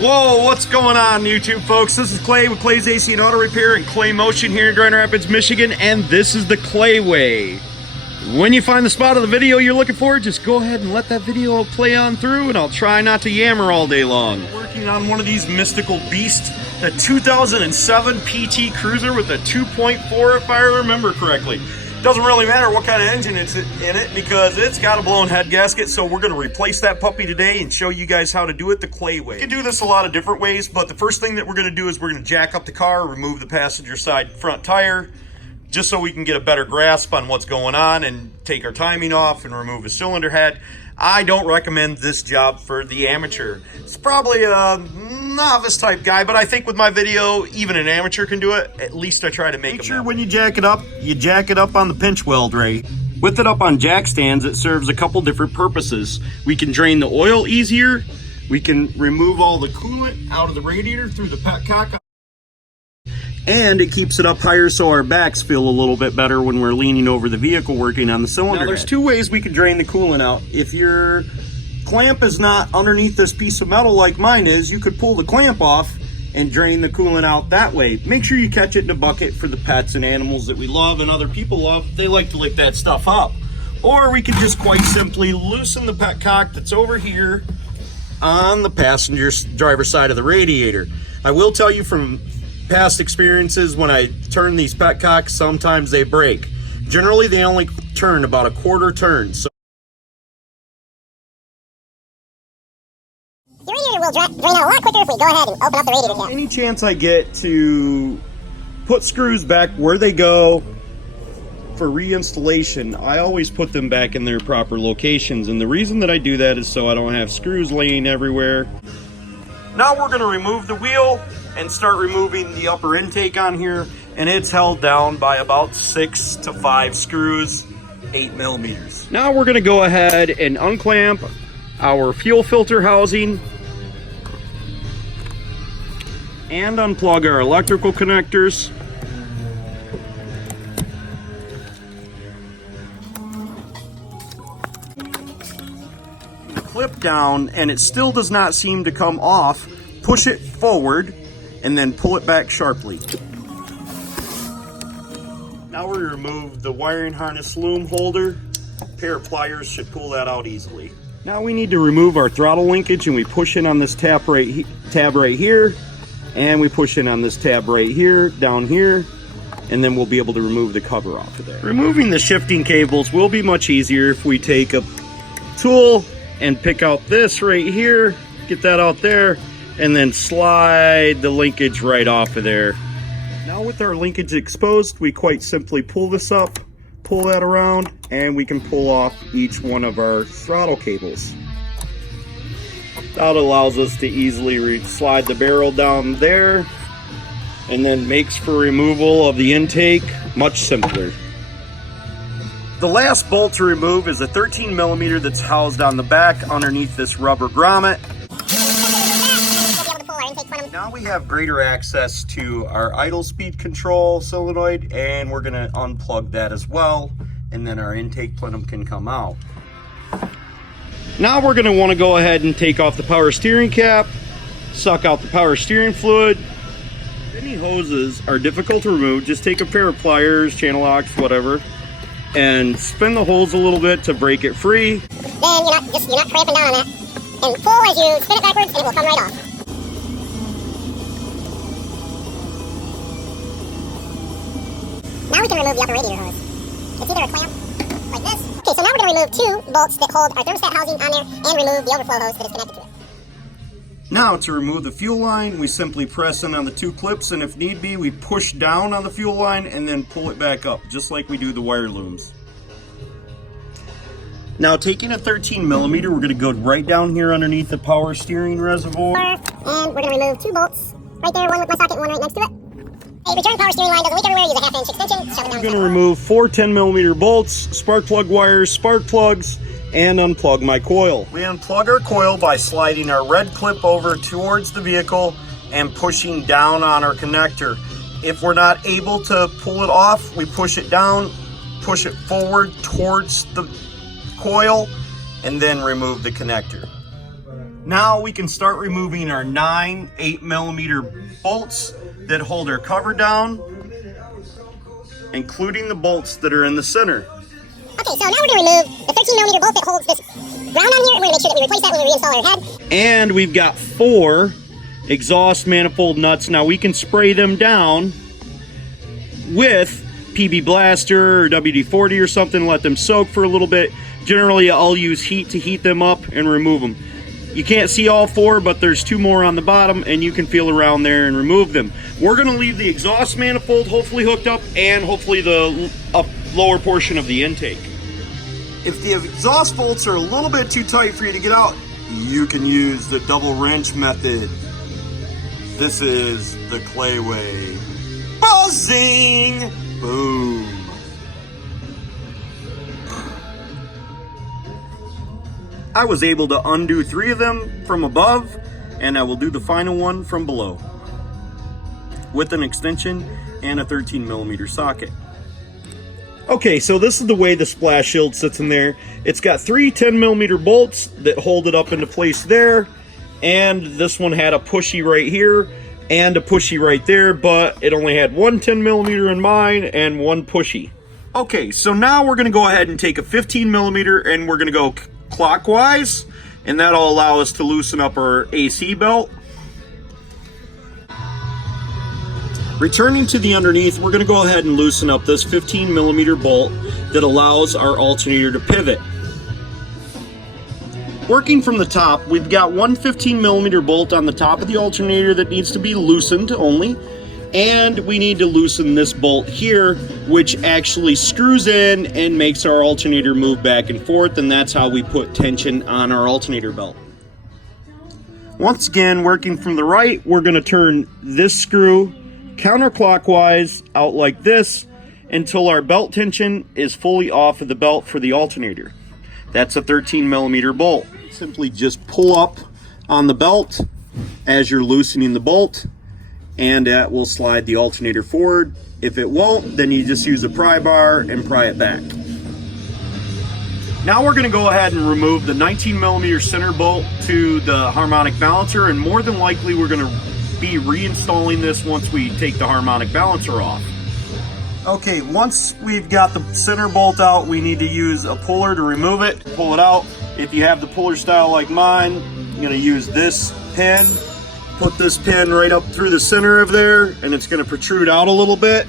Whoa, what's going on, YouTube folks? This is Clay with Clay's AC and Auto Repair and Clay Motion here in Grand Rapids, Michigan, and this is the Clay Way. When you find the spot of the video you're looking for, just go ahead and let that video play on through, and I'll try not to yammer all day long. Working on one of these mystical beasts, the 2007 PT Cruiser with a 2.4, if I remember correctly. Doesn't really matter what kind of engine it's in it because it's got a blown head gasket, so we're going to replace that puppy today and show you guys how to do it the Clay way. You can do this a lot of different ways, but the first thing that we're going to do is we're going to jack up the car, remove the passenger side front tire, just so we can get a better grasp on what's going on and take our timing off and remove a cylinder head. I don't recommend this job for the amateur. It's probably a novice type guy, but I think with my video, even an amateur can do it. At least I try to make sure when you jack it up on the pinch weld right. With it up on jack stands, it serves a couple different purposes. We can drain the oil easier. We can remove all the coolant out of the radiator through the petcock. And it keeps it up higher so our backs feel a little bit better when we're leaning over the vehicle working on the cylinder. Now, there's two ways we can drain the coolant out. If your clamp is not underneath this piece of metal like mine is, you could pull the clamp off and drain the coolant out that way. Make sure you catch it in a bucket for the pets and animals that we love and other people love. They like to lick that stuff up. Or we can just quite simply loosen the petcock that's over here on the passenger driver's side of the radiator. I will tell you from past experiences, when I turn these petcocks, sometimes they break. Generally, they only turn about a quarter turn. So the radiator will drain out a lot quicker if we go ahead and open up the radiator cap. Any chance I get to put screws back where they go for reinstallation, I always put them back in their proper locations. And the reason that I do that is so I don't have screws laying everywhere. Now we're going to remove the wheel and start removing the upper intake on here, and it's held down by about 6 to 5 screws, 8 millimeters. Now we're going to go ahead and unclamp our fuel filter housing and unplug our electrical connectors. Clip down and it still does not seem to come off. Push it forward and then pull it back sharply. Now we remove the wiring harness loom holder. A pair of pliers should pull that out easily. Now we need to remove our throttle linkage, and we push in on this tab right here, and we push in on this tab right here, down here, and then we'll be able to remove the cover off of there. Removing the shifting cables will be much easier if we take a tool and pick out this right here, get that out there, and then slide the linkage right off of there. Now with our linkage exposed, we quite simply pull this up, pull that around, and we can pull off each one of our throttle cables. That allows us to easily slide the barrel down there, and then makes for removal of the intake much simpler. The last bolt to remove is a 13 millimeter that's housed on the back underneath this rubber grommet. Now we have greater access to our idle speed control solenoid, and we're going to unplug that as well, and then our intake plenum can come out. Now we're going to want to go ahead and take off the power steering cap, suck out the power steering fluid. Any hoses are difficult to remove. Just take a pair of pliers, channel locks, whatever, and spin the holes a little bit to break it free. Then you're not cramping down on that. And pull as you spin it backwards, and it will come right off. Now we can remove the upper radiator hose. It's either a clamp, like this. Okay, so now we're going to remove 2 bolts that hold our thermostat housing on there and remove the overflow hose that is connected to it. Now to remove the fuel line, we simply press in on the 2 clips, and if need be, we push down on the fuel line and then pull it back up, just like we do the wire looms. Now taking a 13 millimeter, we're going to go right down here underneath the power steering reservoir. And we're going to remove 2 bolts. Right there, one with my socket and one right next to it. A return power steering line doesn't leak everywhere. Use a 1/2 inch extension. I'm going to remove 4 10 millimeter bolts, spark plug wires, spark plugs, and unplug my coil. We unplug our coil by sliding our red clip over towards the vehicle and pushing down on our connector. If we're not able to pull it off, we push it down, push it forward towards the coil, and then remove the connector. Now we can start removing our 9 8mm bolts that hold our cover down, including the bolts that are in the center. Okay, so now we're going to remove the 13mm bolt that holds this ground on here, and we're going to make sure that we replace that when we reinstall our head. And we've got 4 exhaust manifold nuts. Now we can spray them down with PB Blaster or WD-40 or something, let them soak for a little bit. Generally, I'll use heat to heat them up and remove them. You can't see all 4, but there's 2 more on the bottom, and you can feel around there and remove them. We're going to leave the exhaust manifold hopefully hooked up, and hopefully the lower portion of the intake. If the exhaust bolts are a little bit too tight for you to get out, you can use the double wrench method. This is the clay way. Buzzing! Boom! I was able to undo 3 of them from above, and I will do the final one from below with an extension and a 13mm socket. Okay, so this is the way the splash shield sits in there. It's got 3 10mm bolts that hold it up into place there, and this one had a pushy right here and a pushy right there, but it only had 1 10mm in mine and 1 pushy. Okay, so now we're gonna go ahead and take a 15mm and we're gonna go clockwise, and that'll allow us to loosen up our AC belt. Returning to the underneath, we're going to go ahead and loosen up this 15mm bolt that allows our alternator to pivot. Working from the top, we've got 1 15mm bolt on the top of the alternator that needs to be loosened only, and we need to loosen this bolt here, which actually screws in and makes our alternator move back and forth, and that's how we put tension on our alternator belt. Once again, working from the right, we're going to turn this screw counterclockwise out like this until our belt tension is fully off of the belt for the alternator. That's a 13mm bolt. Simply just pull up on the belt as you're loosening the bolt, and that will slide the alternator forward. If it won't, then you just use a pry bar and pry it back. Now we're going to go ahead and remove the 19mm center bolt to the harmonic balancer, and more than likely we're going to be reinstalling this once we take the harmonic balancer off. Okay, once we've got the center bolt out, we need to use a puller to remove it, pull it out. If you have the puller style like mine, I'm going to use this pin. Put this pin right up through the center of there, and it's going to protrude out a little bit,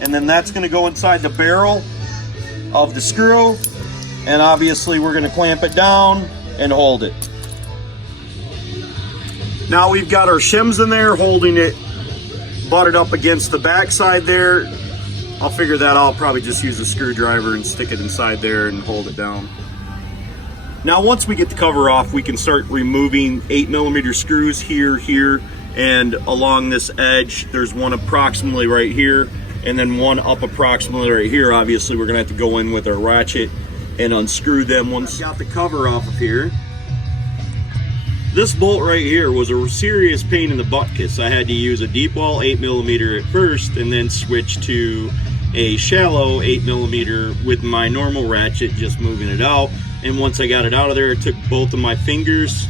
and then that's going to go inside the barrel of the screw, and obviously we're going to clamp it down and hold it. Now we've got our shims in there holding it butted up against the back side there. I'll figure that out. I'll probably just use a screwdriver and stick it inside there and hold it down. Now once we get the cover off, we can start removing 8mm screws here, and along this edge. There's one approximately right here, and then one up approximately right here. Obviously we're gonna have to go in with our ratchet and unscrew them once we got the cover off of here. This bolt right here was a serious pain in the butt, because I had to use a deep well 8mm at first and then switch to a shallow 8mm with my normal ratchet, just moving it out. And once I got it out of there, I took both of my fingers,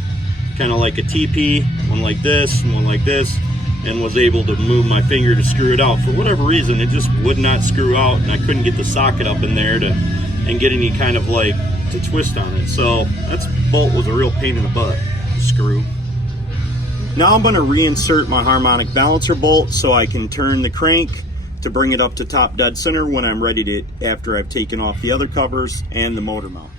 kind of like a TP, one like this and one like this, and was able to move my finger to screw it out. For whatever reason, it just would not screw out, and I couldn't get the socket up in there and get any kind of like to twist on it. So that bolt was a real pain in the butt. Screw. Now I'm going to reinsert my harmonic balancer bolt so I can turn the crank to bring it up to top dead center when I'm ready to, after I've taken off the other covers and the motor mount.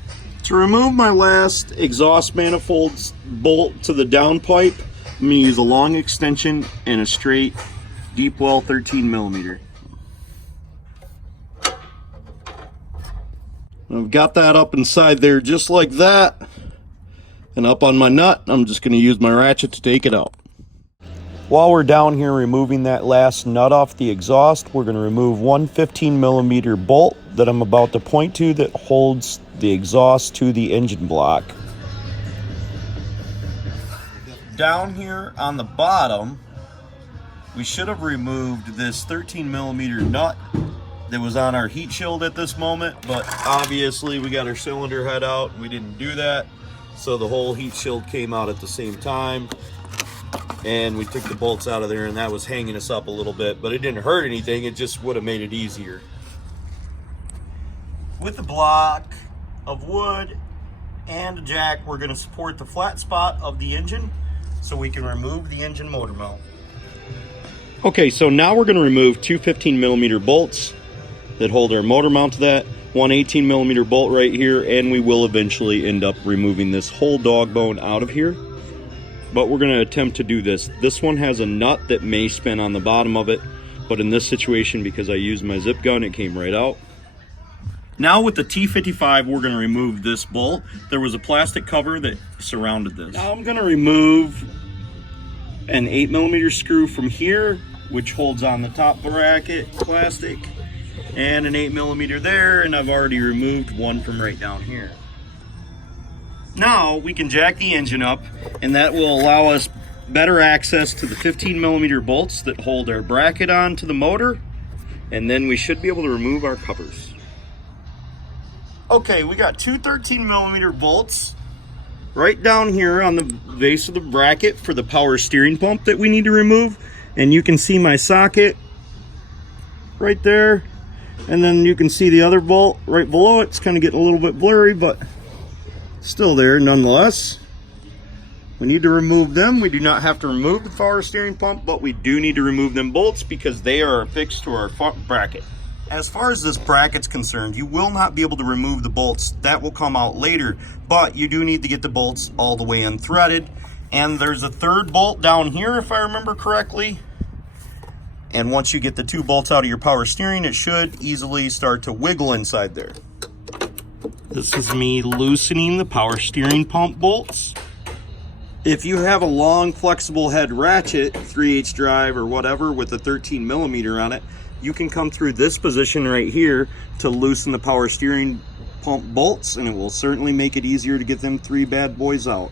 To remove my last exhaust manifold bolt to the downpipe, I'm going to use a long extension and a straight deep well 13mm. I've got that up inside there just like that. And up on my nut, I'm just going to use my ratchet to take it out. While we're down here removing that last nut off the exhaust, we're going to remove 1 15mm bolt that I'm about to point to that holds the exhaust to the engine block. Down here on the bottom, we should have removed this 13mm nut that was on our heat shield at this moment, but obviously we got our cylinder head out and we didn't do that. So the whole heat shield came out at the same time, and we took the bolts out of there, and that was hanging us up a little bit, but it didn't hurt anything. It just would have made it easier. With the block of wood and a jack, we're going to support the flat spot of the engine so we can remove the engine motor mount. Okay, so now we're going to remove two 15mm bolts that hold our motor mount to that, one 18mm bolt right here, and we will eventually end up removing this whole dog bone out of here. But we're going to attempt to do this. This one has a nut that may spin on the bottom of it, but in this situation, because I used my zip gun, it came right out. Now with the T55, we're going to remove this bolt. There was a plastic cover that surrounded this. Now I'm going to remove an 8mm screw from here, which holds on the top bracket plastic, and an 8mm there, and I've already removed one from right down here. Now we can jack the engine up, and that will allow us better access to the 15mm bolts that hold our bracket onto the motor, and then we should be able to remove our covers. Okay, we got two 13mm bolts right down here on the base of the bracket for the power steering pump that we need to remove, and you can see my socket right there, and then you can see the other bolt right below it. It's kind of getting a little bit blurry, but still there nonetheless. We need to remove them. We do not have to remove the power steering pump, but we do need to remove them bolts because they are affixed to our front bracket. As far as this bracket's concerned, you will not be able to remove the bolts. That will come out later, but you do need to get the bolts all the way unthreaded. And there's a third bolt down here, if I remember correctly. And once you get the two bolts out of your power steering, it should easily start to wiggle inside there. This is me loosening the power steering pump bolts. If you have a long flexible head ratchet, 3/8 drive or whatever with a 13mm on it, you can come through this position right here to loosen the power steering pump bolts, and it will certainly make it easier to get them three bad boys out.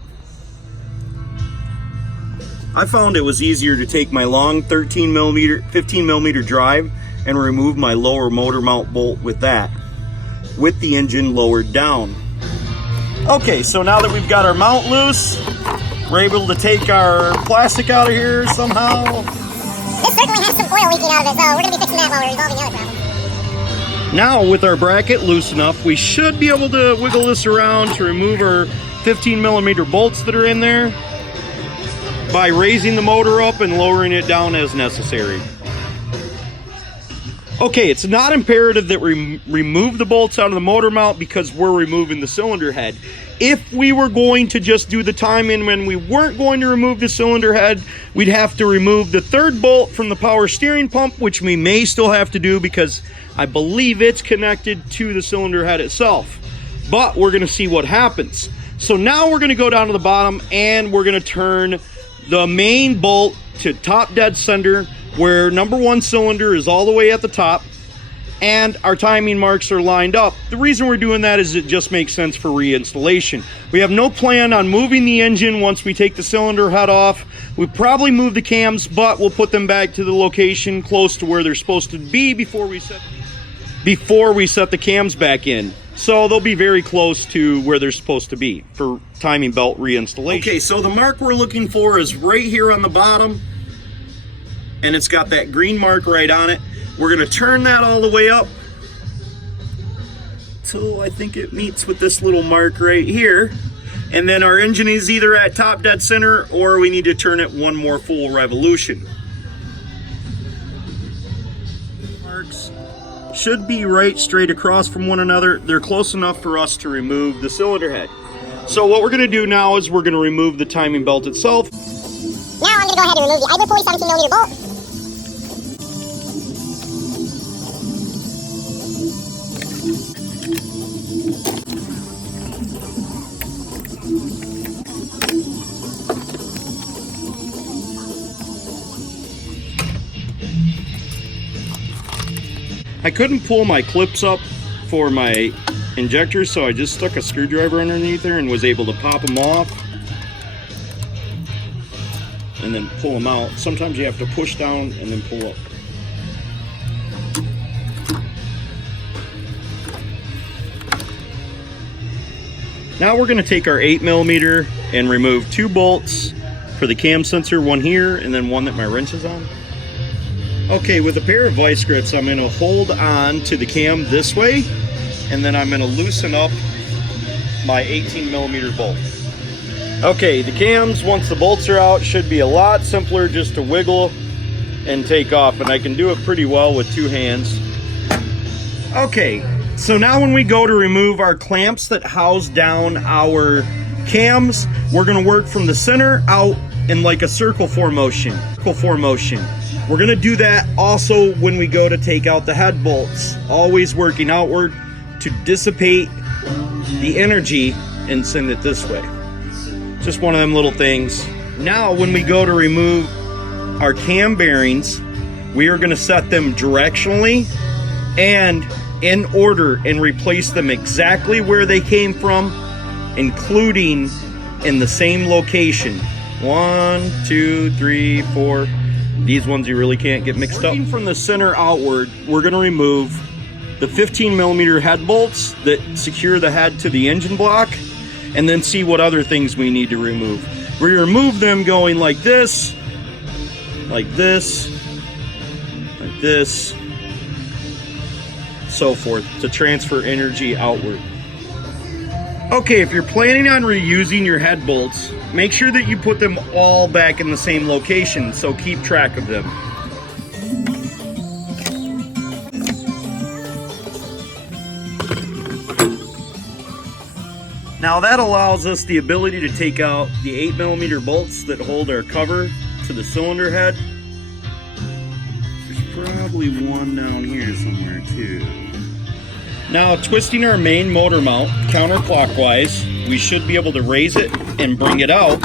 I found it was easier to take my long 15mm drive and remove my lower motor mount bolt with that, with the engine lowered down. Okay, so now that we've got our mount loose, we're able to take our plastic out of here somehow. This certainly has some oil leaking out of it, so we're going to be fixing that while we're resolving the other problem. Now with our bracket loose enough, we should be able to wiggle this around to remove our 15mm bolts that are in there by raising the motor up and lowering it down as necessary. Okay, it's not imperative that we remove the bolts out of the motor mount because we're removing the cylinder head. If we were going to just do the timing when we weren't going to remove the cylinder head, we'd have to remove the third bolt from the power steering pump, which we may still have to do because I believe it's connected to the cylinder head itself. But we're going to see what happens. So now we're going to go down to the bottom and we're going to turn the main bolt to top dead center where number one cylinder is all the way at the top and our timing marks are lined up. The reason we're doing that is it just makes sense for reinstallation. We have no plan on moving the engine once we take the cylinder head off. We'll probably move the cams, but we'll put them back to the location close to where they're supposed to be before we set the cams back in. So they'll be very close to where they're supposed to be for timing belt reinstallation. Okay, so the mark we're looking for is right here on the bottom, and it's got that green mark right on it. We're going to turn that all the way up till I think it meets with this little mark right here. And then our engine is either at top dead center or we need to turn it one more full revolution. Marks should be right straight across from one another. They're close enough for us to remove the cylinder head. So what we're going to do now is we're going to remove the timing belt itself. Now I'm going to go ahead and remove the idler pulley 17mm bolt. I couldn't pull my clips up for my injectors, so I just stuck a screwdriver underneath there and was able to pop them off and then pull them out. Sometimes you have to push down and then pull up. Now we're going to take our 8mm and remove 2 bolts for the cam sensor, one here and then one that my wrench is on. Okay, with a pair of vice grips, I'm going to hold on to the cam this way, and then I'm going to loosen up my 18mm bolt. Okay, the cams, once the bolts are out, should be a lot simpler just to wiggle and take off, and I can do it pretty well with 2 hands. Okay, so now when we go to remove our clamps that house down our cams, we're going to work from the center out in like a circle formation. We're going to do that also when we go to take out the head bolts, always working outward to dissipate the energy and send it this way. Just one of them little things. Now when we go to remove our cam bearings, we are going to set them directionally and in order and replace them exactly where they came from, including in the same location. 1, 2, 3, 4. These ones you really can't get mixed up. From the center outward, we're going to remove the 15mm head bolts that secure the head to the engine block, and then see what other things we need to remove. We remove them going like this, like this, like this, so forth, to transfer energy outward. Okay, if you're planning on reusing your head bolts, make sure that you put them all back in the same location, so keep track of them. Now that allows us the ability to take out the 8mm bolts that hold our cover to the cylinder head. There's probably one down here somewhere too. Now twisting our main motor mount counterclockwise, we should be able to raise it and bring it out.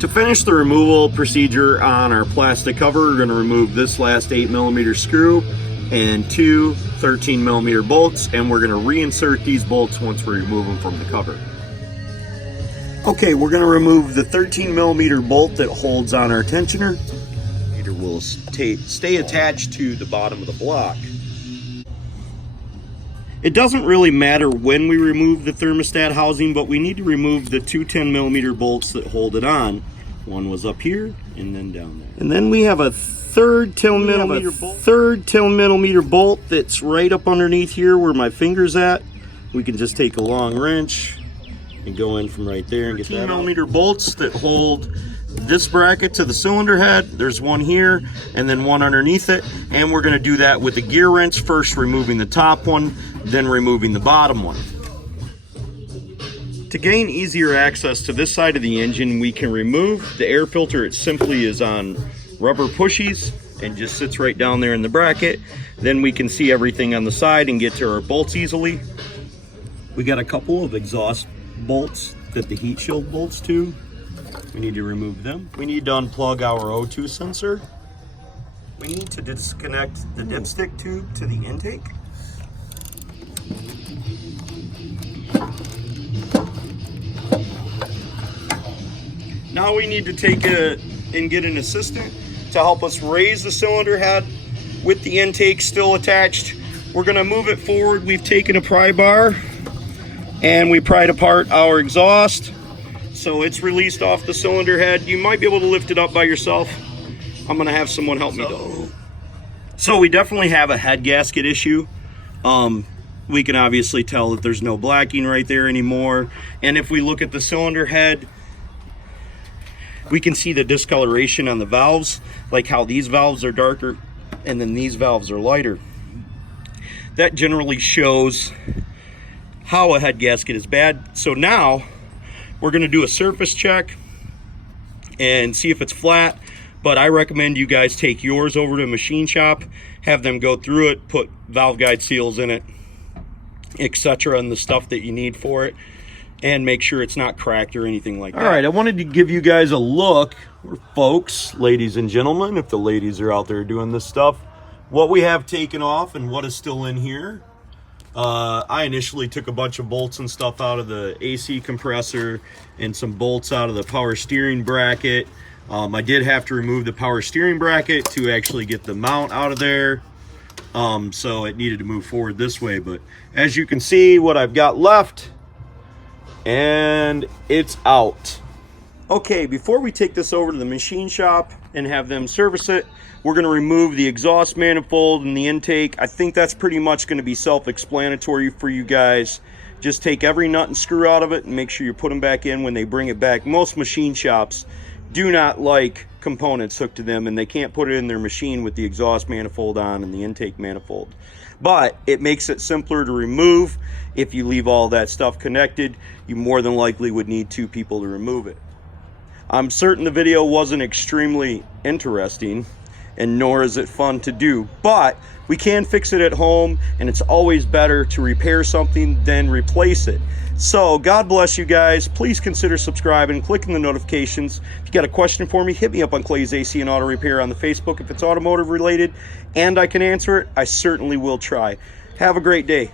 To finish the removal procedure on our plastic cover, we're going to remove this last 8mm screw and 2 13mm bolts, and we're going to reinsert these bolts once we remove them from the cover. Okay, we're going to remove the 13mm bolt that holds on our tensioner. It will stay attached to the bottom of the block. It doesn't really matter when we remove the thermostat housing, but we need to remove the 2 10mm bolts that hold it on. One was up here and then down there. And then we have a third 10mm bolt that's right up underneath here where my finger's at. We can just take a long wrench and go in from right there and get that 10mm bolts that hold this bracket to the cylinder head. There's one here and then one underneath it, and we're going to do that with a gear wrench, first removing the top one, then removing the bottom one. To gain easier access to this side of the engine, we can remove the air filter. It simply is on rubber pushies and just sits right down there in the bracket. Then we can see everything on the side and get to our bolts easily. We got a couple of exhaust bolts that the heat shield bolts to. We need to remove them. We need to unplug our O2 sensor. We need to disconnect the dipstick tube to the intake. Now we need to take and get an assistant to help us raise the cylinder head with the intake still attached. We're going to move it forward. We've taken a pry bar and we pried apart our exhaust, so it's released off the cylinder head. You might be able to lift it up by yourself. I'm going to have someone help me though. So we definitely have a head gasket issue. We can obviously tell that there's no blacking right there anymore, and if we look at the cylinder head, we can see the discoloration on the valves, like how these valves are darker and then these valves are lighter. That generally shows how a head gasket is bad. So now we're going to do a surface check and see if it's flat, but I recommend you guys take yours over to a machine shop, have them go through it, put valve guide seals in it, etc., and the stuff that you need for it, and make sure it's not cracked or anything like that. All right, I wanted to give you guys a look, or folks, ladies and gentlemen, if the ladies are out there doing this stuff, what we have taken off and what is still in here. I initially took a bunch of bolts and stuff out of the AC compressor and some bolts out of the power steering bracket. I did have to remove the power steering bracket to actually get the mount out of there. So it needed to move forward this way. But as you can see, what I've got left, and it's out. Okay, before we take this over to the machine shop and have them service it, we're going to remove the exhaust manifold and the intake. I think that's pretty much going to be self-explanatory for you guys. Just take every nut and screw out of it and make sure you put them back in when they bring it back. Most machine shops do not like components hooked to them, and they can't put it in their machine with the exhaust manifold on and the intake manifold. But it makes it simpler to remove. If you leave all that stuff connected, you more than likely would need 2 people to remove it. I'm certain the video wasn't extremely interesting, and nor is it fun to do, but we can fix it at home, and it's always better to repair something than replace it. So God bless you guys. Please consider subscribing, clicking the notifications. If you got a question for me, hit me up on Clay's AC and Auto Repair on the Facebook if it's automotive related and I can answer it. I certainly will try. Have a great day.